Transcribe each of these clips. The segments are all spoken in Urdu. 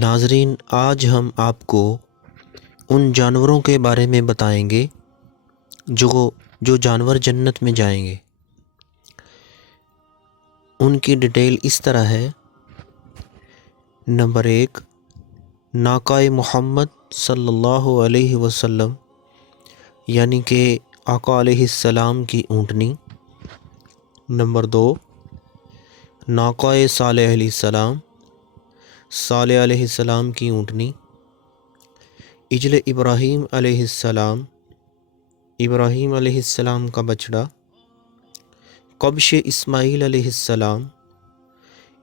ناظرین، آج ہم آپ کو ان جانوروں کے بارے میں بتائیں گے جو جانور جنت میں جائیں گے۔ ان کی ڈیٹیل اس طرح ہے۔ نمبر 1، ناقہ محمد صلی اللہ علیہ وسلم یعنی کہ آقا علیہ السلام کی اونٹنی۔ نمبر 2، ناقہ صالح علیہ السلام، صالح علیہ السلام کی اونٹنی۔ عجل ابراہیم علیہ السلام، ابراہیم علیہ السلام کا بچڑا۔ قبش اسماعیل علیہ السلام،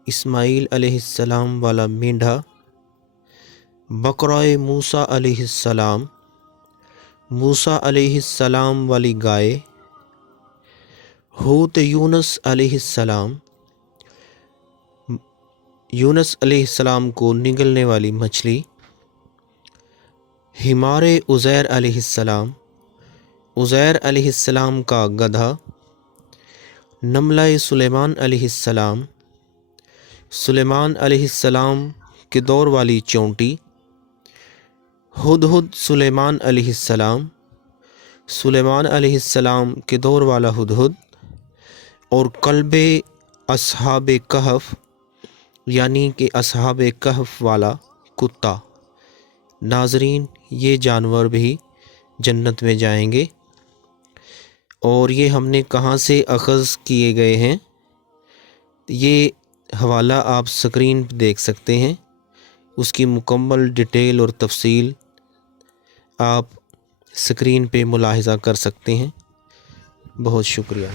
اسماعیل علیہ السلام والا مینڈھا۔ بقرہ موسیٰ علیہ السلام، موسیٰ علیہ السلام والی گائے۔ حوت یونس علیہ السلام، یونس علیہ السلام کو نگلنے والی مچھلی۔ حمار عزیر علیہ السلام، عزیر علیہ السلام کا گدھا۔ نملہ سلیمان علیہ السلام، سلیمان علیہ السلام کے دور والی چونٹی۔ ہدہد سلیمان علیہ السلام، سلیمان علیہ السلام کے دور والا ہدہد۔ اور کلب اصحاب کہف یعنی کہ اصحاب کہف والا کتا۔ ناظرین، یہ جانور بھی جنت میں جائیں گے، اور یہ ہم نے کہاں سے اخذ کیے گئے ہیں، یہ حوالہ آپ سکرین پہ دیکھ سکتے ہیں۔ اس کی مکمل ڈیٹیل اور تفصیل آپ سکرین پہ ملاحظہ کر سکتے ہیں۔ بہت شکریہ۔